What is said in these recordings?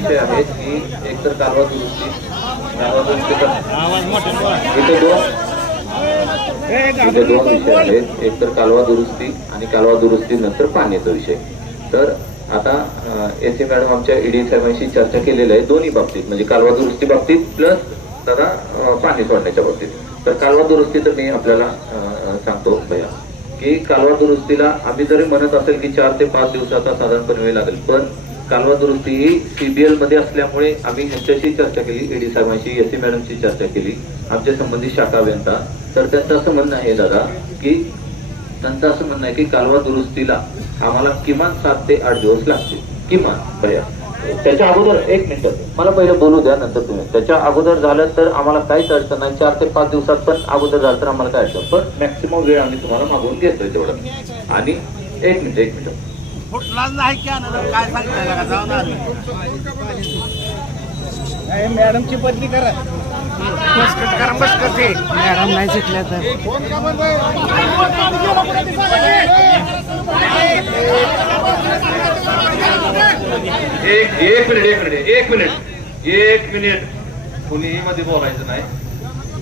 विषय आहेत की एकतर कालवा दुरुस्ती कालवा दुरुस्ती इथे दोन. इथे दोन विषय आहेत. एकतर कालवा दुरुस्ती आणि कालवा दुरुस्ती नंतर पाण्याचा विषय. तर आता एस सी मॅडम आमच्या ईडी साहेबांशी चर्चा केलेली आहे दोन्ही बाबतीत. म्हणजे कालवा दुरुस्ती बाबतीत प्लस दादा पाणी सोडण्याच्या बाबतीत. तर कालवा दुरुस्ती तर मी आपल्याला सांगतो भैया की कालवा दुरुस्तीला आम्ही जरी म्हणत असेल की चार ते पाच दिवसाचा साधारणपणे वेळ लागेल पण कालवा दुरुस्ती ही सीबीएलमध्ये असल्यामुळे आम्ही ह्यांच्याशी चर्चा केली ईडी साहेबांशी एस सी मॅडमशी चर्चा केली आमच्या संबंधित शाखा अभियंता. तर त्यांचं असं म्हणणं आहे दादा की त्यांचं असं म्हणणं आहे की कालवा दुरुस्तीला आम्हाला किमान सात ते आठ दिवस लागतील. किमान भैया त्याच्या अगोदर एक मिनिट. मला पहिलं बोलू द्या नंतर तुम्ही. त्याच्या अगोदर झालं तर आम्हाला काहीच अडचण नाही. चार ते पाच दिवसात पण अगोदर झालं तर आम्हाला काय अडचण. पण मॅक्सिमम वेळ आम्ही तुम्हाला मागवून घेतोय तेवढं. आणि एक मिनिट एक मिनिट. फुटलाच नाही की आणलं काय सांगताय का जाऊन आलो मॅडमची बदली करा. बसकट करा बसकट ते. मॅडम नाही शिकल्या तर. एक एक मिनिट एक मिनिट एक मिनिट. एक मिनिट. कुणीही मध्ये बोलायचं नाही.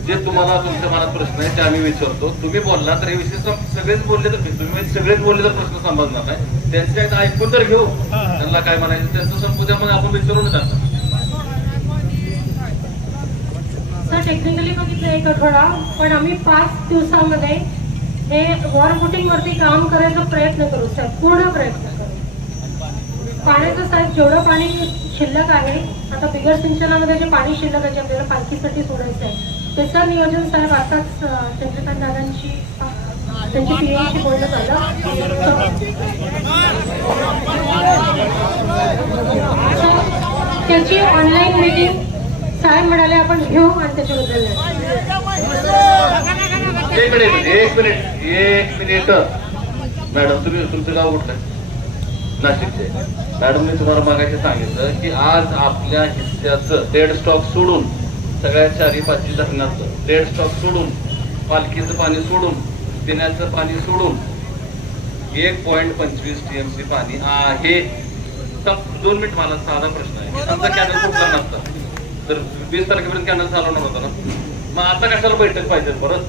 जे तुम्हाला तुमच्या मनात प्रश्न आहे ते आम्ही विचारतो. तुम्ही बोलला तर हे विषय सगळेच बोलले तर तुम्ही म्हणजे सगळेच बोलले तर प्रश्न संबंधणार नाही. त्यांचे ऐकून तर घेऊ. त्यांना काय म्हणायचं त्यांचं संपू द्या मग आपण विचारून जातो सर टेक्निकली बघितलं एक आठवडा पण आम्ही पाच दिवसामध्ये हे वॉर बुटिंग वरती काम करायचा प्रयत्न करू साहेब पूर्ण प्रयत्न करू. पाण्याचं साहेब जेवढं पाणी शिल्लक आहे आता बिगर सिंचनामध्ये जे पाणी शिल्लक आहे जे आपल्याला पालखीसाठी सोडायचं आहे त्याचं नियोजन साहेब आताच चंद्रकांत दादांची त्यांची बोलणं झालं. त्याची ऑनलाईन मीटिंग साहेब म्हणाले आपण घेऊ आणि त्याच्याबद्दल एक मिनिट एक मिनिट एक मिनिट. मॅडम तुम्ही तुमचं गाव कुठलं? नाशिकचे. मॅडम मी तुम्हाला मागायचं सांगितलं की आज आपल्या हिस्स्याचं डेड स्टॉक सोडून सगळ्या चारी पाचवी धरणाचं डेड स्टॉक सोडून पालखीचं पाणी सोडून पिण्याचं पाणी सोडून एक पॉईंट पंचवीस टीएमसी पाणी आहे. दोन मिनिट मला साधा प्रश्न आहे. समजा कॅनल फुटला नसता. तर वीस तारखेपर्यंत कॅनल चालवणार होता ना? मग आता कशाला बैठक पाहिजे परत?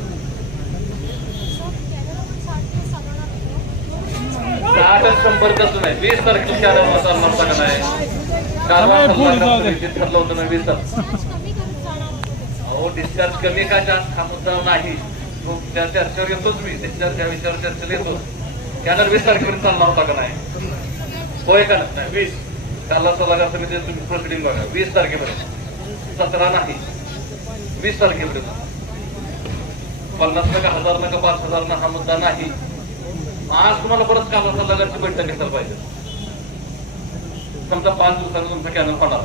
आठ संपर्कच नाही? वीस तारखेला कॅनल चालणार होता का नाही? कारवाई ठरला- होतं ना वीस तारखेला. अहो डिस्चार्ज कमी का जास्त? हा मुद्दा नाही. तो त्या चर्चेवर येतोच मी. डिस्चार्ज त्या विषयावर चर्चेला येतो त्यानंतर वीस तारखेपर्यंत चालणार होता का नाही? होय का नाही? वीस. त्याला सल्लागार समिती तुम्ही प्रोसिडिंग बघा. वीस तारखेपर्यंत. सतरा नाही. वीस तारखेपर्यंत. पन्नास नका हजार नका पाच हजार ना हा मुद्दा नाही. आज तुम्हाला परत काला सल्लागारची बैठक घेतली पाहिजे. समजा पाच दिवसांनी तुमचा कॅनल होणार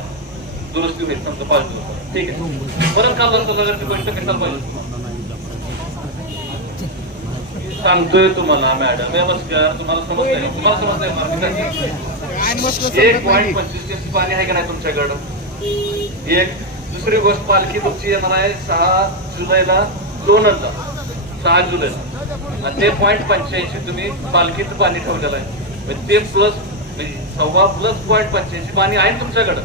दुरुस्ती होईल समजा पाच ठीक आहे. परत काला सल्लागारची बैठक घेतला पाहिजे? सांगतोय तुम्हाला मॅडम नमस्कार. तुम्हाला समजतंय तुम्हाला समजतंय एक पॉईंट पंचवीस टीएमसी पाणी आहे का नाही तुमच्याकडं? एक. दुसरी गोष्ट पालखी तुमची येणार आहे सहा जुलैला लोणंदला सहा जुलैला. आणि ते पॉईंट पंच्याऐंशी तुम्ही पालखीचं पाणी ठेवलेलं आहे. म्हणजे ते प्लस म्हणजे सव्वा प्लस पॉईंट पंच्याऐंशी पाणी आहे ना तुमच्याकडं?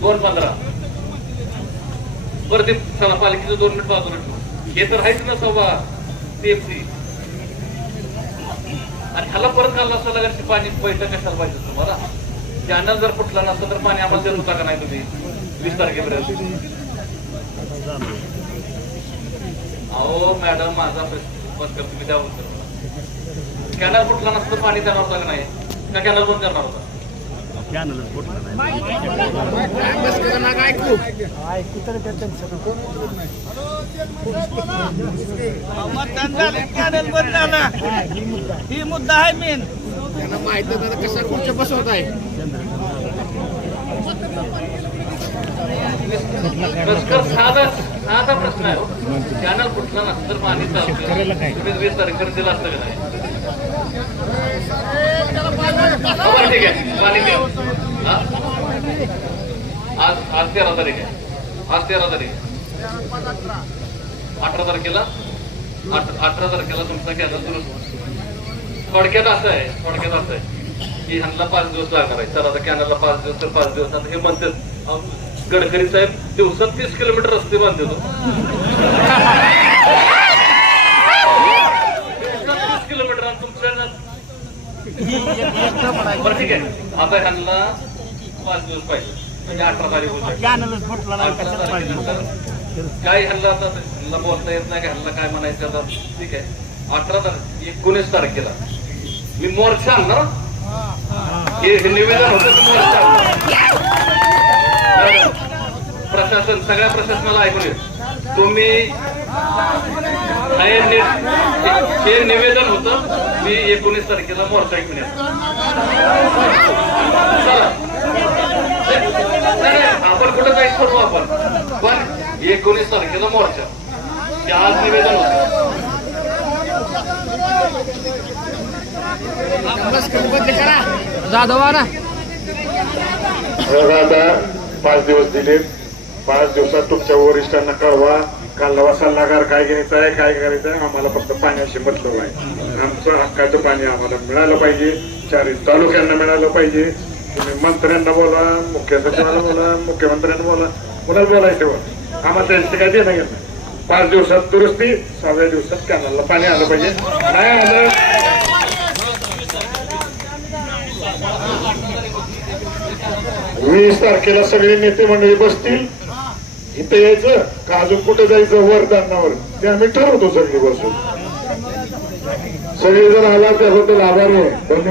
दोन पंधरा बरं ते चला पालखीचं दोन मिनिट बाजूला ठेवू. हे तर आहेच ना सव्वा टीएमसी आणि ह्याला परत घालला असं लागायची पाणी बैठक कशाला पाहिजे तुम्हाला? कॅनल जर फुटला नसतं तर पाणी आम्हाला देत होता का नाही तुम्ही. वीस तारखेपर्यंत. अहो मॅडम माझा प्रश्न तुम्ही द्या कॅनल फुटला नसतं पाणी देणार होता का नाही? का कॅनल बंद करणार होता? मतदान झालं कॅनल बंद झाला ही मुद्दा आहे मेन त्यांना माहीत आहे कशा खुर्च्या बसवत आहे साधा साधा प्रश्न आहे हो. कॅनल फुटला नसतं तर पाणी काय? वीस तारखेला दिला असतं का नाही ठीक आहे. आज आज तेरा तारीख आहे. आज तेरा तारीख अठरा तारखेला? अठरा तारखेला तुमचा कॅनल दुरुस्त थोडक्यात असं आहे थोडक्यात असं आहे की ह्यांना पाच दिवस लागणार आहे. तर आता कॅनलला पाच दिवस तर पाच दिवस. आता हे म्हणतात गडकरी साहेब दिवसात तीस किलोमीटर रस्ते बांधतो तीस किलोमीटर आणि तुमच्या बरं ठीक आहे. आता ह्यांना पाच दिवस पाहिजे. म्हणजे अठरा तारीख होत नाही अठरा तारखेनंतर काय ह्यांना आता ह्यांना बोलता येत नाही का ह्यांना काय म्हणायचं आता ठीक आहे. अठरा तारीख एकोणीस तारखेला. मी मोर्चा आणणार हे. हे निवेदन होतं मी मोर्चा आणणार. प्रशासन सगळ्या प्रशासनाला ऐकून घे. तुम्ही हे निवेदन होतं. एकोणीस तारखेला मोर्चा घेऊन आपण कुठं काही करू आपण? पण एकोणीस तारखेला मोर्चा. ते आज निवेदन होतं. आता पाच दिवस दिले पाच दिवसात तुमच्या वरिष्ठांना कळवा. कालवा सल्लागार काय घ्यायचं आहे काय करायचं आहे आम्हाला फक्त पाण्याशी मतलब आहे. आमचं हक्काचं पाणी आम्हाला मिळालं पाहिजे. चारी तालुक्यांना मिळालं पाहिजे. तुम्ही मंत्र्यांना बोला मुख्य सचिवांना बोला मुख्यमंत्र्यांना बोला. कुणाला बोलायचं बा आम्हाला त्यांची काय देणं घेणं नाही. पाच दिवसात दुरुस्ती सहाव्या दिवसात कॅनलला पाणी आलं पाहिजे. नाही आलं. वीस तारखेला सगळे नेते मंडळी बसतील. इथे यायचं का अजून कुठे जायचं वर ते आम्ही ठरवतो सगळी बसून. सगळे जर आला त्याबद्दल आभार आहे. धन्यवाद.